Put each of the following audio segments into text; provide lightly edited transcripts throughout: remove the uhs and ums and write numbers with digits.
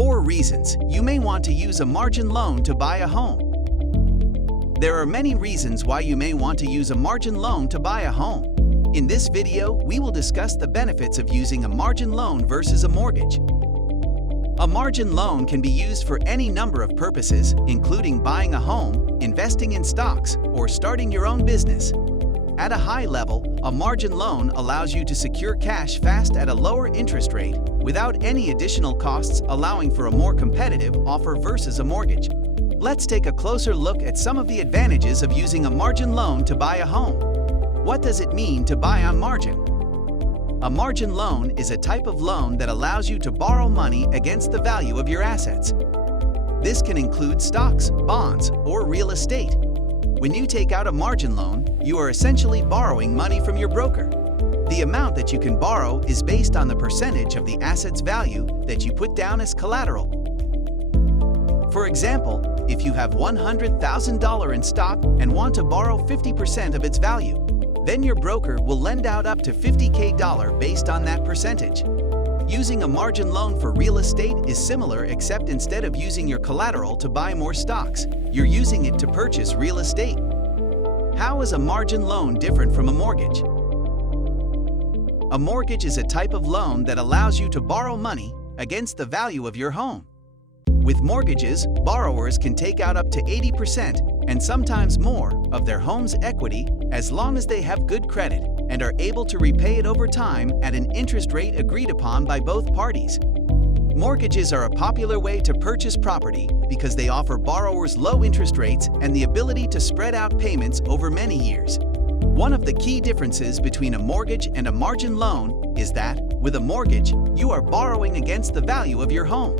4 reasons you may want to use a margin loan to buy a home. There are many reasons why you may want to use a margin loan to buy a home. In this video, we will discuss the benefits of using a margin loan versus a mortgage. A margin loan can be used for any number of purposes, including buying a home, investing in stocks, or starting your own business. At a high level, a margin loan allows you to secure cash fast at a lower interest rate without any additional costs, allowing for a more competitive offer versus a mortgage. Let's take a closer look at some of the advantages of using a margin loan to buy a home. What does it mean to buy on margin? A margin loan is a type of loan that allows you to borrow money against the value of your assets. This can include stocks, bonds, or real estate. When you take out a margin loan, you are essentially borrowing money from your broker. The amount that you can borrow is based on the percentage of the asset's value that you put down as collateral. For example, if you have $100,000 in stock and want to borrow 50% of its value, then your broker will lend out up to $50,000 based on that percentage. Using a margin loan for real estate is similar, except instead of using your collateral to buy more stocks, you're using it to purchase real estate. How is a margin loan different from a mortgage? A mortgage is a type of loan that allows you to borrow money against the value of your home. With mortgages, borrowers can take out up to 80% and sometimes more of their home's equity as long as they have good credit and are able to repay it over time at an interest rate agreed upon by both parties. Mortgages are a popular way to purchase property because they offer borrowers low interest rates and the ability to spread out payments over many years. One of the key differences between a mortgage and a margin loan is that, with a mortgage, you are borrowing against the value of your home.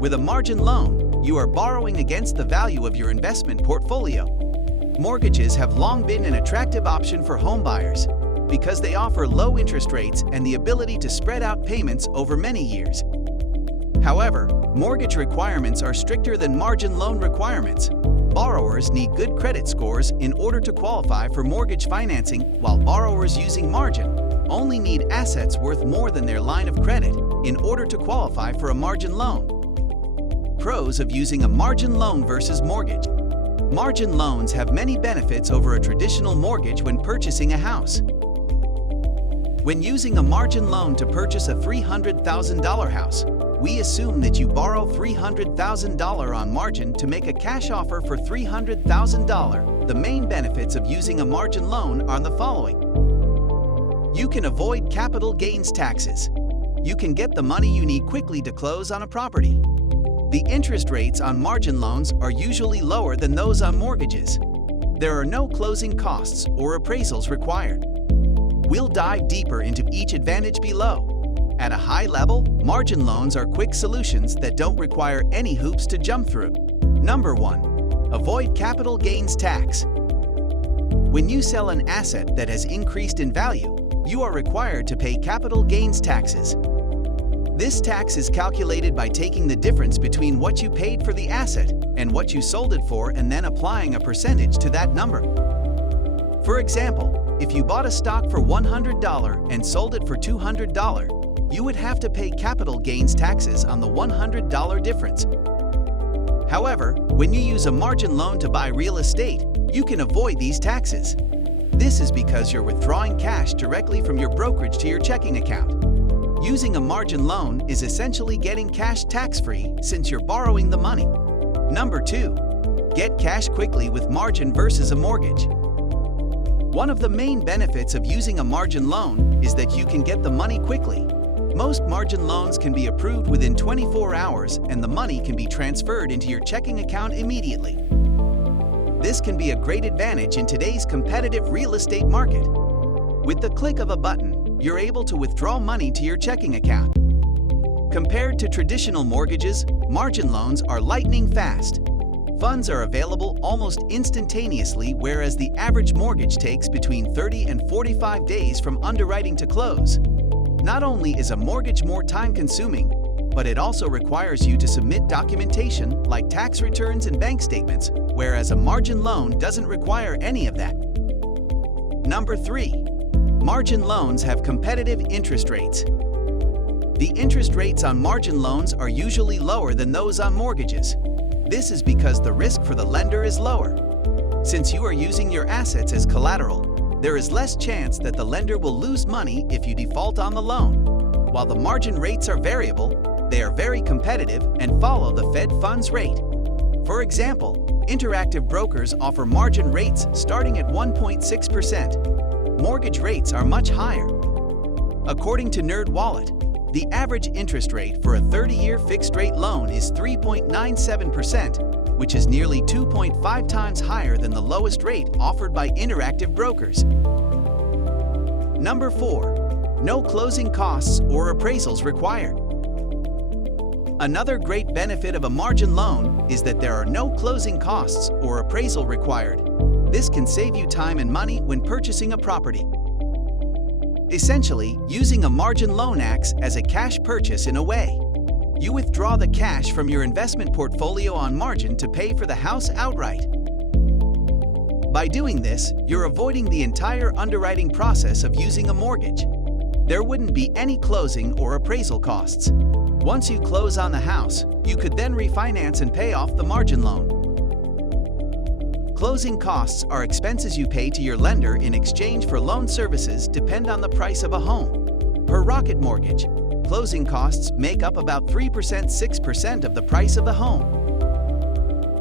With a margin loan, you are borrowing against the value of your investment portfolio. Mortgages have long been an attractive option for home buyers because they offer low interest rates and the ability to spread out payments over many years. However, mortgage requirements are stricter than margin loan requirements. Borrowers need good credit scores in order to qualify for mortgage financing, while borrowers using margin only need assets worth more than their line of credit in order to qualify for a margin loan. Pros of using a margin loan versus mortgage. Margin loans have many benefits over a traditional mortgage when purchasing a house. When using a margin loan to purchase a $300,000 house, we assume that you borrow $300,000 on margin to make a cash offer for $300,000. The main benefits of using a margin loan are the following. You can avoid capital gains taxes. You can get the money you need quickly to close on a property. The interest rates on margin loans are usually lower than those on mortgages. There are no closing costs or appraisals required. We'll dive deeper into each advantage below. At a high level, margin loans are quick solutions that don't require any hoops to jump through. Number 1. Avoid capital gains tax. When you sell an asset that has increased in value, you are required to pay capital gains taxes. This tax is calculated by taking the difference between what you paid for the asset and what you sold it for and then applying a percentage to that number. For example, if you bought a stock for $100 and sold it for $200, you would have to pay capital gains taxes on the $100 difference. However, when you use a margin loan to buy real estate, you can avoid these taxes. This is because you're withdrawing cash directly from your brokerage to your checking account. Using a margin loan is essentially getting cash tax-free since you're borrowing the money. Number 2. Get cash quickly with margin versus a mortgage. One of the main benefits of using a margin loan is that you can get the money quickly. Most margin loans can be approved within 24 hours and the money can be transferred into your checking account immediately. This can be a great advantage in today's competitive real estate market. With the click of a button, you're able to withdraw money to your checking account. Compared to traditional mortgages, margin loans are lightning fast. Funds are available almost instantaneously, whereas the average mortgage takes between 30 and 45 days from underwriting to close. Not only is a mortgage more time-consuming, but it also requires you to submit documentation like tax returns and bank statements, whereas a margin loan doesn't require any of that. Number 3. Margin loans have competitive interest rates. The interest rates on margin loans are usually lower than those on mortgages. This is because the risk for the lender is lower. Since you are using your assets as collateral, there is less chance that the lender will lose money if you default on the loan. While the margin rates are variable, they are very competitive and follow the Fed funds rate. For example, interactive brokers offer margin rates starting at 1.6%. Mortgage rates are much higher. According to NerdWallet, the average interest rate for a 30-year fixed-rate loan is 3.97%, which is nearly 2.5 times higher than the lowest rate offered by interactive brokers. Number 4. No closing costs or appraisals required. Another great benefit of a margin loan is that there are no closing costs or appraisal required. This can save you time and money when purchasing a property. Essentially, using a margin loan acts as a cash purchase in a way. You withdraw the cash from your investment portfolio on margin to pay for the house outright. By doing this, you're avoiding the entire underwriting process of using a mortgage. There wouldn't be any closing or appraisal costs. Once you close on the house, you could then refinance and pay off the margin loan. Closing costs are expenses you pay to your lender in exchange for loan services depend on the price of a home. Per Rocket Mortgage, closing costs make up about 6% of the price of the home.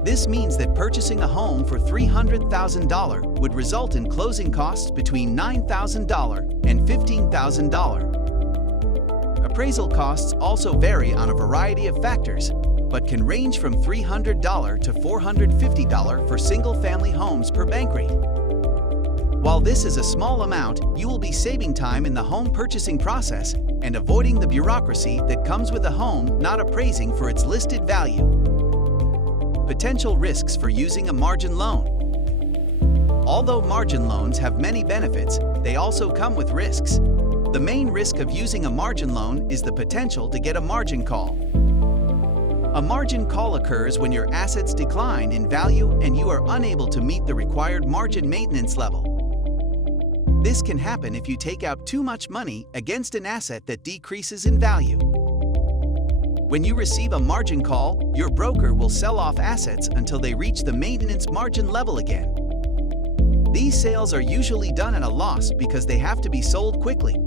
This means that purchasing a home for $300,000 would result in closing costs between $9,000 and $15,000. Appraisal costs also vary on a variety of factors, but can range from $300 to $450 for single-family homes per bank rate. While this is a small amount, you will be saving time in the home purchasing process and avoiding the bureaucracy that comes with a home not appraising for its listed value. Potential risks for using a margin loan. Although margin loans have many benefits, they also come with risks. The main risk of using a margin loan is the potential to get a margin call. A margin call occurs when your assets decline in value and you are unable to meet the required margin maintenance level. This can happen if you take out too much money against an asset that decreases in value. When you receive a margin call, your broker will sell off assets until they reach the maintenance margin level again. These sales are usually done at a loss because they have to be sold quickly.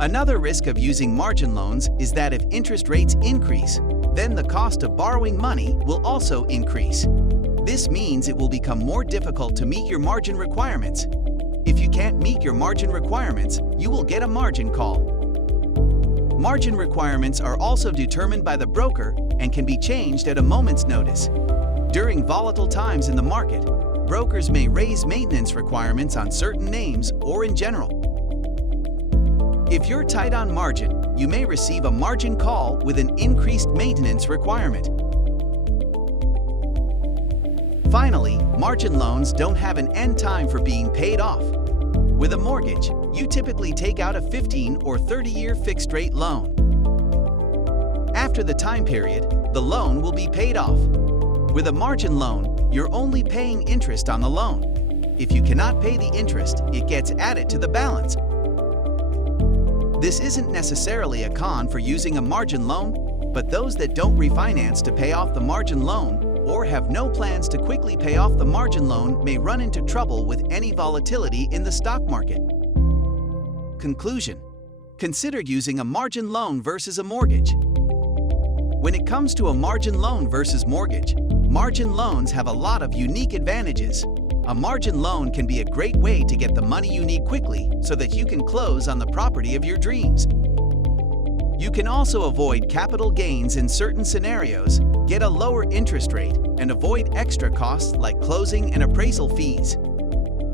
Another risk of using margin loans is that if interest rates increase, then the cost of borrowing money will also increase. This means it will become more difficult to meet your margin requirements. If you can't meet your margin requirements, you will get a margin call. Margin requirements are also determined by the broker and can be changed at a moment's notice. During volatile times in the market, brokers may raise maintenance requirements on certain names or in general. If you're tight on margin, you may receive a margin call with an increased maintenance requirement. Finally, margin loans don't have an end time for being paid off. With a mortgage, you typically take out a 15 or 30-year fixed-rate loan. After the time period, the loan will be paid off. With a margin loan, you're only paying interest on the loan. If you cannot pay the interest, it gets added to the balance. This isn't necessarily a con for using a margin loan, but those that don't refinance to pay off the margin loan or have no plans to quickly pay off the margin loan may run into trouble with any volatility in the stock market. Conclusion: consider using a margin loan versus a mortgage. When it comes to a margin loan versus mortgage, margin loans have a lot of unique advantages. A margin loan can be a great way to get the money you need quickly so that you can close on the property of your dreams. You can also avoid capital gains in certain scenarios, get a lower interest rate, and avoid extra costs like closing and appraisal fees.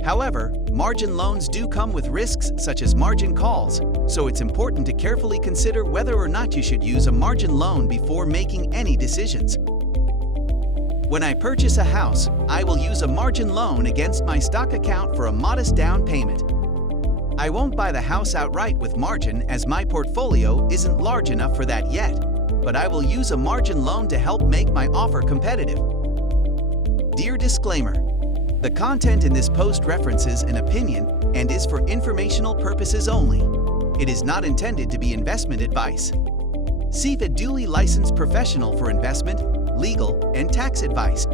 However, margin loans do come with risks such as margin calls, so it's important to carefully consider whether or not you should use a margin loan before making any decisions. When I purchase a house, I will use a margin loan against my stock account for a modest down payment. I won't buy the house outright with margin as my portfolio isn't large enough for that yet, but I will use a margin loan to help make my offer competitive. Dear disclaimer: the content in this post references an opinion and is for informational purposes only. It is not intended to be investment advice. See a duly licensed professional for investment, legal, and tax advice.